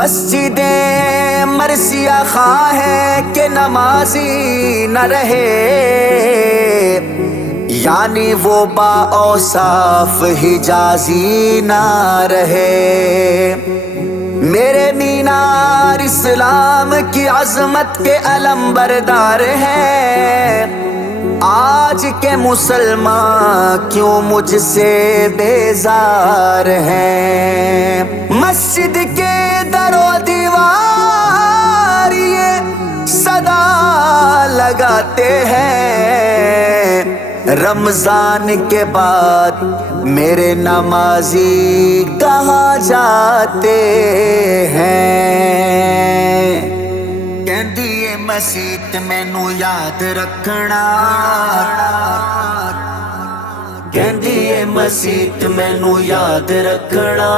مسجدیں مرثیہ خواہ ہے کہ نمازی نہ رہے، یعنی وہ با اوصاف حجازی نہ رہے۔ میرے مینار اسلام کی عظمت کے علم بردار ہے، آج کے مسلمان کیوں مجھ سے بیزار ہیں۔ مسجد کے در و دیوار یہ صدا لگاتے ہیں، رمضان کے بعد میرے نمازی کہاں جاتے ہیں؟ کہندی ہے مسیت مینوں یاد رکھنا، کہندی ہے مسیت مینوں یاد رکھنا،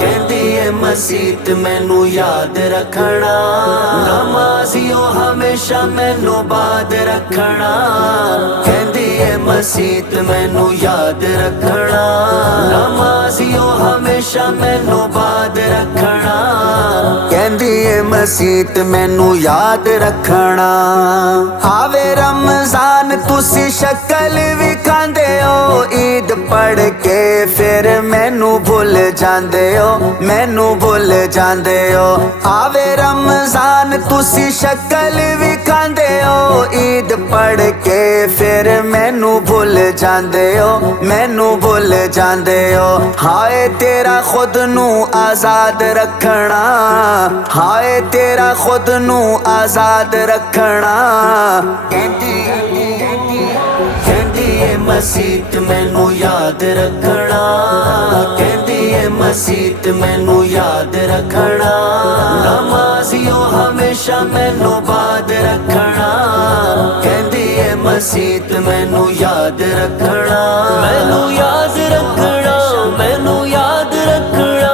کہندی ہے مسیت مینوں یاد رکھنا، نمازیوں ہمیشہ مینوں باد رکھنا، کہندی ہے مسیت مینوں یاد رکھنا، نمازیوں ہمیشہ مینوں باد رکھنا، کہندی ہے مسیت مینوں یاد رکھنا۔ آوے رمضان تسی شکل وکھاندے ہو، عید پڑھ کے پھر مینوں بھول جاندے ہو، مینوں بھول جاندے ہو۔ آوے رمضان تسی شکل وکھاندے ہو، عید پڑھ کے پھر مینوں بھول جاندے ہو، مینوں بھول جاندے ہو۔ ہائے تیرا خود نو آزاد رکھنا، ہائے تیرا خود نو آزاد رکھنا، کہندی ہے مسیت مینوں یاد رکھنا، کہندی ہے مسیت مینوں یاد رکھنا، نمازیوں ہمیشہ مینوں باد رکھنا، کہندی ہے مسیت مینوں یاد رکھنا، مینوں یاد رکھنا، مینوں یاد رکھنا،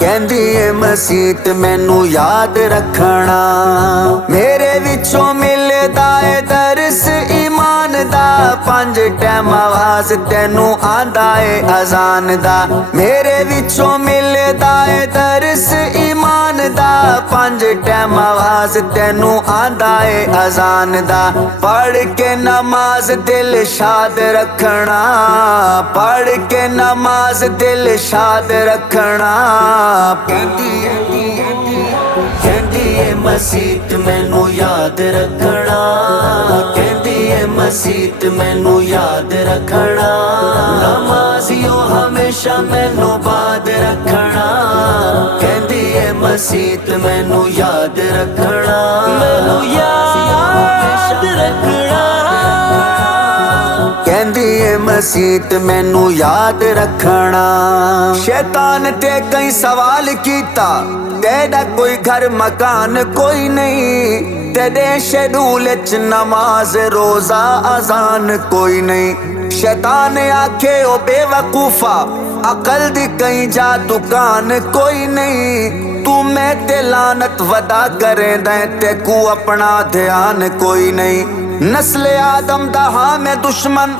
کہندی ہے مسیت مینوں یاد رکھنا۔ میرے وچوں ملدا ہے درس ایمان دا، 5 ٹائم آواز تینوں آندا ہے اذان دا، میرے وچوں ملدا ہے درس ایمان دا، 5 ٹائم آواز تینوں آندا ہے اذان دا، پڑھ کے نماز دل شاد رکھنا، پڑھ کے نماز دل شاد رکھنا، کہندی ہے مسیت مینوں یاد رکھنا، کہندی ہے مسیت مینوں یاد رکھنا، نمازیوں ہمیشہ مینوں باد رکھنا، کہندی ہے مسیت مینوں یاد رکھنا، مینوں یاد رکھنا، کہندی ہے مسیت مینوں یاد رکھنا۔ شیطان تے کئی سوال کیتا، تیرا کوئی گھر مکان کوئی نہیں، تیرے شیڈول وچ نماز روزہ اذان کوئی نہیں۔ شیطان آکھے او بے وقوفا، عقل دی کہیں جا دکان کوئی نہیں، تو میں تے لعنت ودا کریں دیں تے کو اپنا دھیان کوئی نہیں۔ نسل آدم دا ہاں میں دشمن،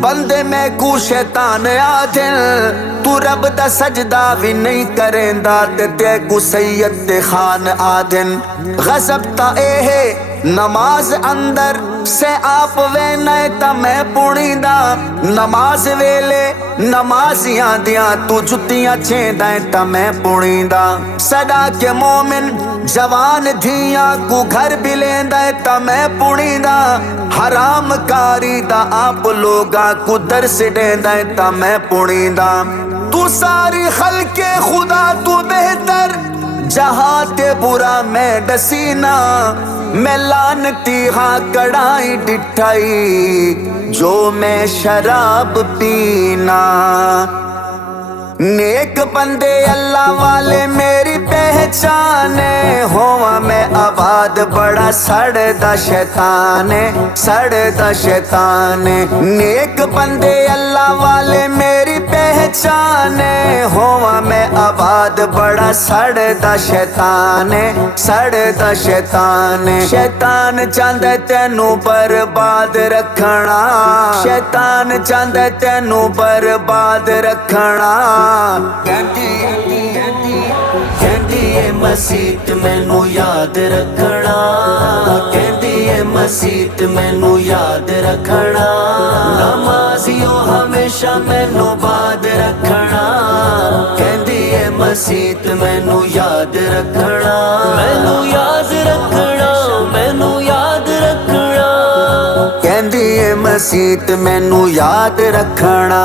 بندے میں کو شیطان آدھن، تو رب دا سجدہ بھی نہیں کریندا تے کو سید خان آدھن۔ غضب تا اے ہے نماز اندر سے آپ وینے تا میں پڑی دا، نماز ویلے نمازیاں دیاں تو جتیاں چھیندائیں تا میں پڑی دا، صدا کے مومن جوان دھیاں کو گھر بھی لیندائیں تا میں پڑی دا، حرام کاری دا آپ لوگاں کو درس دیندائیں تا میں پڑی دا، تو ساری خلق خدا تو بہتر، جہاں تے برا میں ڈسینا، میں لانتی ہاں کڑائی ڈٹھائی جو میں شراب پینا، نیک بندے اللہ والے میری پہچانے، ہوا میں آباد بڑا سڑدا شیطان، سڑدا شیطان، نیک بندے اللہ والے میری پہچانے، ہوا میں آباد بڑا سڑدا شیطان، سڑدا شیطان، شیطان چاہندا تینوں برباد رکھنا، شیطان چاہندا تینوں برباد رکھنا، کہندی ਏ ਮਸੀਤ ਮੈਨੂੰ ਯਾਦ ਰੱਖਣਾ, ਕਹਿੰਦੀ ਏ ਮਸੀਤ ਮੈਨੂੰ ਯਾਦ ਰੱਖਣਾ, ਨਮਾਜ਼ੀਓ ਹਮੇਸ਼ਾ ਮੈਨੂੰ ਬਾਦ ਰੱਖਣਾ, ਕਹਿੰਦੀ ਏ ਮਸੀਤ ਮੈਨੂੰ ਯਾਦ ਰੱਖਣਾ, ਮੈਨੂੰ ਯਾਦ ਰੱਖਣਾ, ਮੈਨੂੰ ਯਾਦ ਰੱਖਣਾ, ਕਹਿੰਦੀ ਏ ਮਸੀਤ ਮੈਨੂੰ ਯਾਦ ਰੱਖਣਾ।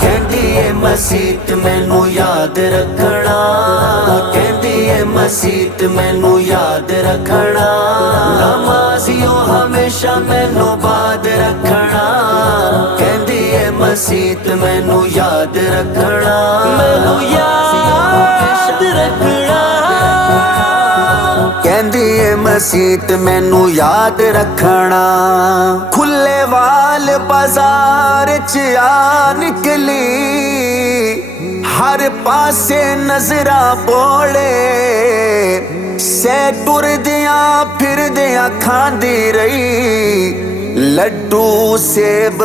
ਕਹਿੰਦੀ ਏ ਮਸੀਤ ਮੈਨੂੰ ਯਾਦ ਰੱਖਣਾ, ਕਹਿੰਦੀ ਏ ਮਸੀਤ ਮੈਨੂੰ ਯਾਦ ਰੱਖਣਾ, ਨਮਾਜ਼ੀਓ ਹਮੇਸ਼ਾ ਮੈਨੂੰ ਬਾਦ ਰੱਖਣਾ, ਕਹਿੰਦੀ ਏ ਮਸੀਤ ਮੈਨੂੰ ਯਾਦ ਰੱਖਣਾ, ਮੈਨੂੰ ਯਾਦ ਰੱਖਣਾ, ਕਹਿੰਦੀ ਏ ਮਸੀਤ ਮੈਨੂੰ ਯਾਦ ਰੱਖਣਾ। ਖੁੱਲੇ ਵਾਲ ਬਾਜ਼ਾਰ ਚ ਆ ਨਿਕਲੀ, ਹਰ ਪਾਸੇ ਨਜ਼ਰਾਂ ਬੋਲੇ, ਸੈ ਟੁਰਦਿਆਂ ਫਿਰਦਿਆਂ ਖਾਂਦੀ ਰਹੀ ਲੱਡੂ ਸੇਬ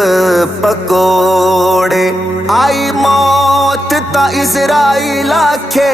ਪਕੌੜੇ। ਆਈ ਮੌਤ ਤਾਂ ਇਜ਼ਰਾਈਲ ਆਖੇ,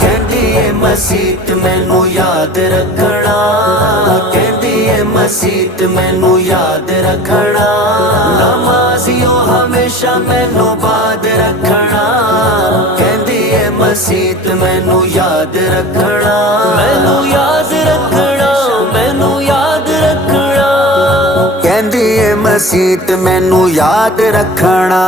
ਕਹਿੰਦੀ ਏ ਮਸੀਤ ਮੈਨੂੰ ਯਾਦ ਰੱਖਣਾ, ਕਹਿੰਦੀ ਏ ਮਸੀਤ ਮੈਨੂੰ ਯਾਦ ਰੱਖਣਾ, ਨਮਾਜ਼ੀਓ ਹਮੇਸ਼ਾ ਮੈਨੂੰ ਬਾਦ ਰੱਖਣਾ, ਕਹਿੰਦੀ ਏ ਮਸੀਤ ਮੈਨੂੰ ਯਾਦ ਰੱਖਣਾ, ਮੈਨੂੰ ਯਾਦ ਰੱਖਣਾ, ਮੈਨੂੰ ਯਾਦ ਰੱਖਣਾ, ਕਹਿੰਦੀ ਏ ਮਸੀਤ ਮੈਨੂੰ ਯਾਦ ਰੱਖਣਾ।